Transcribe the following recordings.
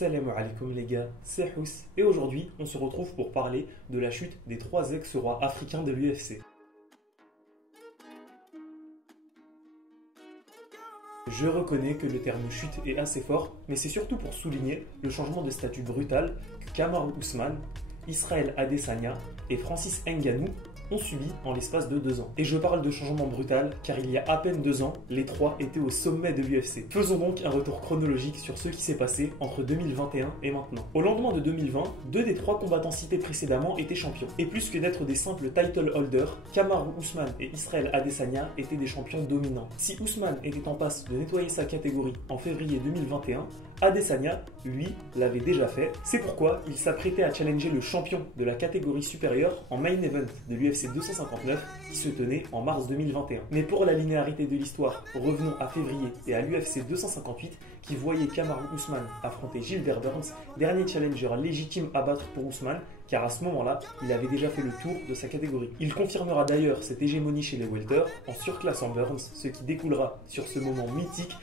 Salam alaikum les gars, c'est Hous et aujourd'hui on se retrouve pour parler de la chute des 3 ex-rois africains de l'UFC. Je reconnais que le terme chute est assez fort, mais c'est surtout pour souligner le changement de statut brutal que Kamaru Usman, Israël Adesanya et Francis Ngannou ont subi en l'espace de 2 ans. Et je parle de changement brutal car il y a à peine 2 ans, les 3 étaient au sommet de l'UFC. Faisons donc un retour chronologique sur ce qui s'est passé entre 2021 et maintenant. Au lendemain de 2020, 2 des 3 combattants cités précédemment étaient champions. Et plus que d'être des simples title holders, Kamaru Usman et Israël Adesanya étaient des champions dominants. Si Usman était en passe de nettoyer sa catégorie en février 2021, Adesanya, lui, l'avait déjà fait. C'est pourquoi il s'apprêtait à challenger le champion de la catégorie supérieure en main event de l'UFC 259 qui se tenait en mars 2021. Mais pour la linéarité de l'histoire, revenons à février et à l'UFC 258 qui voyait Kamaru Usman affronter Gilbert Burns, dernier challenger légitime à battre pour Usman, car à ce moment-là, il avait déjà fait le tour de sa catégorie. Il confirmera d'ailleurs cette hégémonie chez les welters en surclassant Burns, ce qui découlera sur ce moment mythique.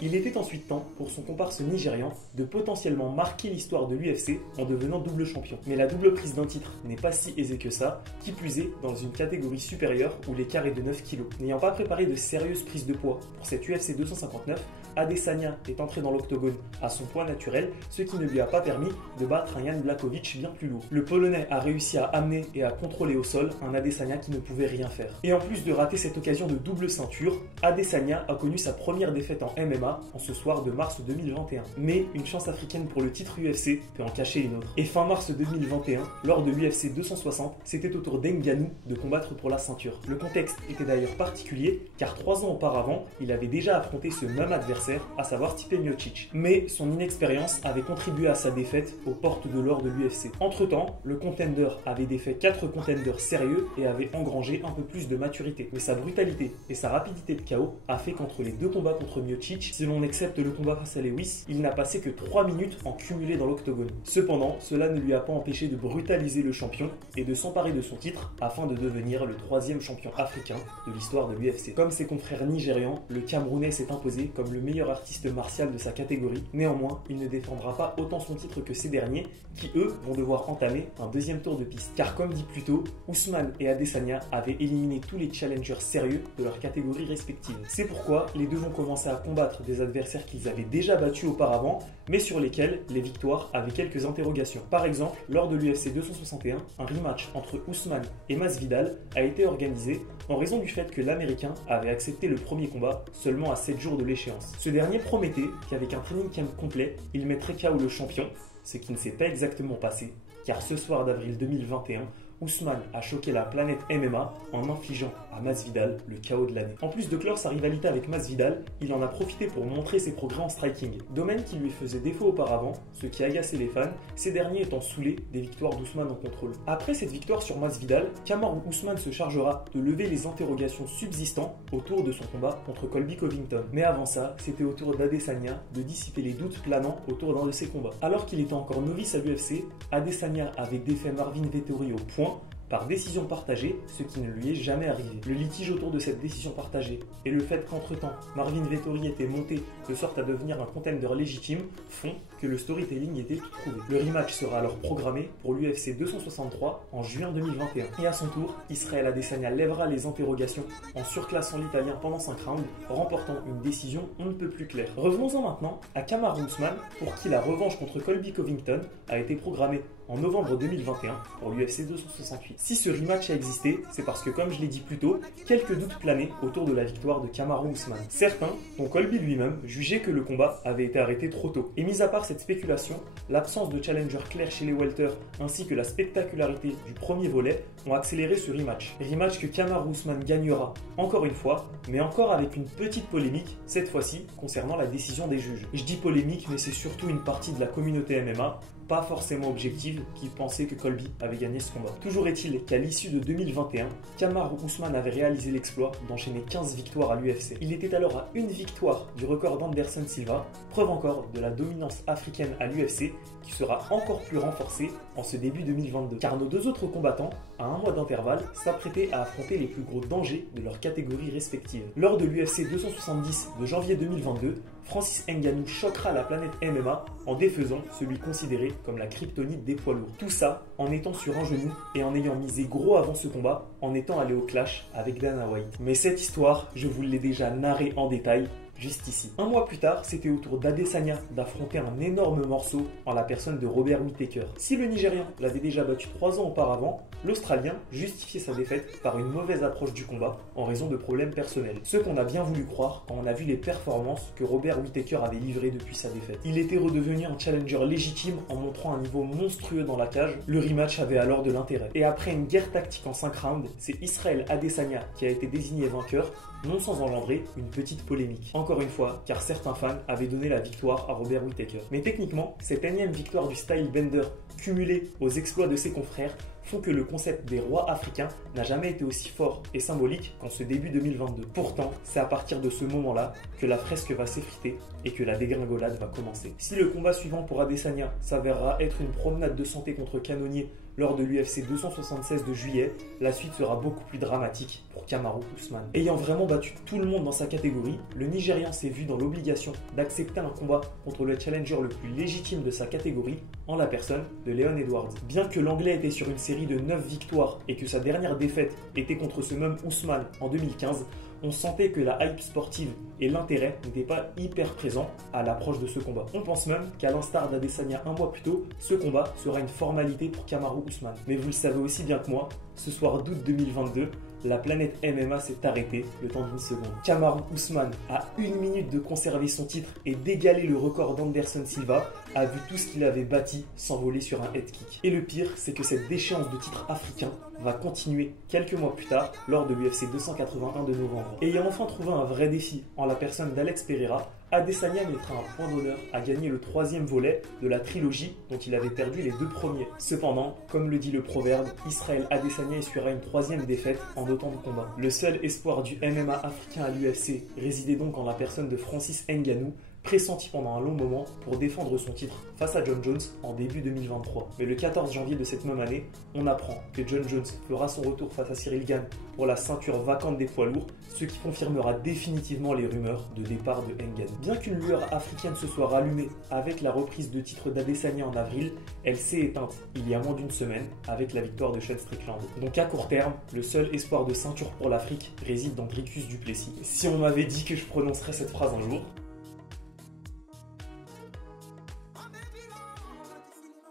Il était ensuite temps pour son comparse nigérian de potentiellement marquer l'histoire de l'UFC en devenant double champion. Mais la double prise d'un titre n'est pas si aisée que ça, qui plus est dans une catégorie supérieure où l'écart est de 9 kg. N'ayant pas préparé de sérieuses prises de poids pour cette UFC 259, Adesanya est entré dans l'octogone à son poids naturel, ce qui ne lui a pas permis de battre un Jan Blachowicz bien plus lourd. Le Polonais a réussi à amener et à contrôler au sol un Adesanya qui ne pouvait rien faire. Et en plus de rater cette occasion de double ceinture, Adesanya a connu sa première défaite en MMA en ce soir de mars 2021. Mais une chance africaine pour le titre UFC peut en cacher une autre. Et fin mars 2021, lors de l'UFC 260, c'était au tour d'Ngannou de combattre pour la ceinture. Le contexte était d'ailleurs particulier car 3 ans auparavant, il avait déjà affronté ce même adversaire, à savoir Stipe Miocic. Mais son inexpérience avait contribué à sa défaite aux portes de l'or de l'UFC. Entre-temps, le contender avait défait 4 contenders sérieux et avait engrangé un peu plus de maturité. Mais sa brutalité et sa rapidité de KO a fait qu'entre les 2 combats contre Miocic, si l'on accepte le combat face à Lewis, il n'a passé que 3 minutes en cumulé dans l'octogone. Cependant, cela ne lui a pas empêché de brutaliser le champion et de s'emparer de son titre afin de devenir le 3e champion africain de l'histoire de l'UFC. Comme ses confrères nigérians, le Camerounais s'est imposé comme le meilleur artiste martial de sa catégorie. Néanmoins, il ne défendra pas autant son titre que ces derniers, qui eux vont devoir entamer un 2e tour de piste. Car comme dit plus tôt, Usman et Adesanya avaient éliminé tous les challengers sérieux de leur catégorie respective. C'est pourquoi les deux vont commencer à combattre des adversaires qu'ils avaient déjà battus auparavant, mais sur lesquels les victoires avaient quelques interrogations. Par exemple, lors de l'UFC 261, un rematch entre Usman et Masvidal a été organisé en raison du fait que l'Américain avait accepté le premier combat seulement à 7 jours de l'échéance. Ce dernier promettait qu'avec un training camp complet, il mettrait KO le champion, ce qui ne s'est pas exactement passé, car ce soir d'avril 2021, Usman a choqué la planète MMA en infligeant à Masvidal le KO de l'année. En plus de clore sa rivalité avec Masvidal, il en a profité pour montrer ses progrès en striking, domaine qui lui faisait défaut auparavant, ce qui agaçait les fans, ces derniers étant saoulés des victoires d'Usman en contrôle. Après cette victoire sur Masvidal, Kamaru Usman se chargera de lever les interrogations subsistantes autour de son combat contre Colby Covington. Mais avant ça, c'était au tour d'Adesanya de dissiper les doutes planant autour d'un de ses combats. Alors qu'il était encore novice à l'UFC, Adesanya avait défait Marvin Vettori au point par décision partagée, ce qui ne lui est jamais arrivé. Le litige autour de cette décision partagée et le fait qu'entre-temps, Marvin Vettori était monté de sorte à devenir un contender légitime font que le storytelling était tout trouvé. Le rematch sera alors programmé pour l'UFC 263 en juin 2021. Et à son tour, Israël Adesanya lèvera les interrogations en surclassant l'Italien pendant 5 rounds, remportant une décision on ne peut plus claire. Revenons-en maintenant à Kamaru Usman, pour qui la revanche contre Colby Covington a été programmée en novembre 2021 pour l'UFC 268. Si ce rematch a existé, c'est parce que, comme je l'ai dit plus tôt, quelques doutes planaient autour de la victoire de Kamaru Usman. Certains, dont Colby lui-même, jugeaient que le combat avait été arrêté trop tôt. Et mis à part cette spéculation, l'absence de challenger clair chez les welters ainsi que la spectacularité du premier volet ont accéléré ce rematch. Rematch que Kamaru Usman gagnera encore une fois, mais encore avec une petite polémique, cette fois-ci concernant la décision des juges. Je dis polémique, mais c'est surtout une partie de la communauté MMA pas forcément objectives qui pensaient que Colby avait gagné ce combat. Toujours est-il qu'à l'issue de 2021, Kamaru Usman avait réalisé l'exploit d'enchaîner 15 victoires à l'UFC. Il était alors à une victoire du record d'Anderson Silva, preuve encore de la dominance africaine à l'UFC qui sera encore plus renforcée en ce début 2022. Car nos deux autres combattants, à un mois d'intervalle, s'apprêtaient à affronter les plus gros dangers de leurs catégories respectives. Lors de l'UFC 270 de janvier 2022, Francis Ngannou choquera la planète MMA en défaisant celui considéré comme la kryptonite des poids lourds. Tout ça en étant sur un genou et en ayant misé gros avant ce combat, en étant allé au clash avec Dana White. Mais cette histoire, je vous l'ai déjà narrée en détail juste ici. Un mois plus tard, c'était au tour d'Adesanya d'affronter un énorme morceau en la personne de Robert Whittaker. Si le Nigérian l'avait déjà battu 3 ans auparavant, l'Australien justifiait sa défaite par une mauvaise approche du combat en raison de problèmes personnels. Ce qu'on a bien voulu croire quand on a vu les performances que Robert Whittaker avait livrées depuis sa défaite. Il était redevenu un challenger légitime en montrant un niveau monstrueux dans la cage. Le rematch avait alors de l'intérêt. Et après une guerre tactique en 5 rounds, c'est Israel Adesanya qui a été désigné vainqueur, non sans engendrer une petite polémique. Encore une fois, car certains fans avaient donné la victoire à Robert Whittaker. Mais techniquement, cette énième victoire du style bender cumulée aux exploits de ses confrères font que le concept des rois africains n'a jamais été aussi fort et symbolique qu'en ce début 2022. Pourtant, c'est à partir de ce moment-là que la fresque va s'effriter et que la dégringolade va commencer. Si le combat suivant pour Adesanya s'avérera être une promenade de santé contre Cannonier lors de l'UFC 276 de juillet, la suite sera beaucoup plus dramatique pour Kamaru Usman. Ayant vraiment battu tout le monde dans sa catégorie, le Nigérian s'est vu dans l'obligation d'accepter un combat contre le challenger le plus légitime de sa catégorie, en la personne de Leon Edwards. Bien que l'Anglais était sur une série de 9 victoires et que sa dernière défaite était contre ce même Usman en 2015, on sentait que la hype sportive et l'intérêt n'étaient pas hyper présents à l'approche de ce combat. On pense même qu'à l'instar d'Adesanya un mois plus tôt, ce combat sera une formalité pour Kamaru Usman. Mais vous le savez aussi bien que moi, ce soir d'août 2022, la planète MMA s'est arrêtée le temps d'une seconde. Kamaru Usman, à 1 minute de conserver son titre et d'égaler le record d'Anderson Silva, a vu tout ce qu'il avait bâti s'envoler sur un head kick. Et le pire, c'est que cette déchéance de titre africain va continuer quelques mois plus tard lors de l'UFC 281 de novembre. Ayant enfin trouvé un vrai défi en la personne d'Alex Pereira, Adesanya mettra un point d'honneur à gagner le 3e volet de la trilogie dont il avait perdu les 2 premiers. Cependant, comme le dit le proverbe, Israel Adesanya essuiera une 3e défaite en autant de combats. Le seul espoir du MMA africain à l'UFC résidait donc en la personne de Francis Ngannou, pressenti pendant un long moment pour défendre son titre face à John Jones en début 2023. Mais le 14 janvier de cette même année, on apprend que John Jones fera son retour face à Cyril Gane pour la ceinture vacante des poids lourds, ce qui confirmera définitivement les rumeurs de départ de Ngannou. Bien qu'une lueur africaine se soit rallumée avec la reprise de titre d'Adesanya en avril, elle s'est éteinte il y a moins d'une semaine avec la victoire de Sean Strickland. Donc à court terme, le seul espoir de ceinture pour l'Afrique réside dans Dricus du Plessis. Si on m'avait dit que je prononcerais cette phrase un jour.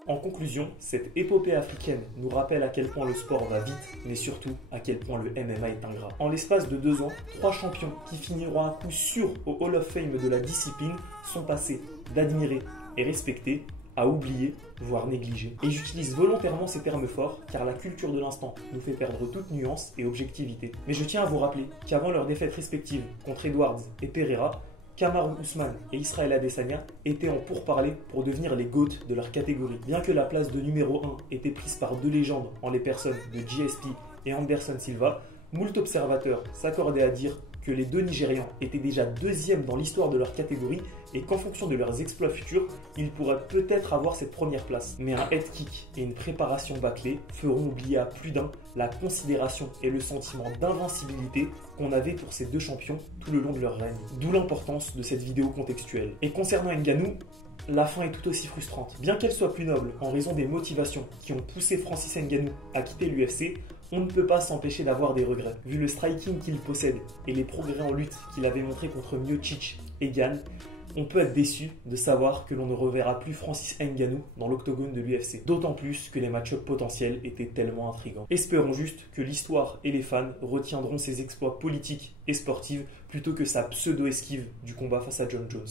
En conclusion, cette épopée africaine nous rappelle à quel point le sport va vite, mais surtout à quel point le MMA est ingrat. En l'espace de 2 ans, 3 champions qui finiront à coup sûr au Hall of Fame de la discipline sont passés d'admirer et respecter à oublier, voire négliger. Et j'utilise volontairement ces termes forts car la culture de l'instant nous fait perdre toute nuance et objectivité. Mais je tiens à vous rappeler qu'avant leurs défaites respectives contre Edwards et Pereira, Kamaru Usman et Israel Adesanya étaient en pourparlers pour devenir les GOAT de leur catégorie. Bien que la place de numéro 1 était prise par 2 légendes en les personnes de GSP et Anderson Silva, moult observateurs s'accordaient à dire que les 2 Nigérians étaient déjà 2e dans l'histoire de leur catégorie et qu'en fonction de leurs exploits futurs, ils pourraient peut-être avoir cette première place. Mais un head kick et une préparation bâclée feront oublier à plus d'un la considération et le sentiment d'invincibilité qu'on avait pour ces 2 champions tout le long de leur règne. D'où l'importance de cette vidéo contextuelle. Et concernant Ngannou, la fin est tout aussi frustrante. Bien qu'elle soit plus noble en raison des motivations qui ont poussé Francis Ngannou à quitter l'UFC, on ne peut pas s'empêcher d'avoir des regrets. Vu le striking qu'il possède et les progrès en lutte qu'il avait montré contre Miocic et Gane, on peut être déçu de savoir que l'on ne reverra plus Francis Ngannou dans l'octogone de l'UFC. D'autant plus que les match-ups potentiels étaient tellement intrigants. Espérons juste que l'histoire et les fans retiendront ses exploits politiques et sportifs plutôt que sa pseudo-esquive du combat face à John Jones.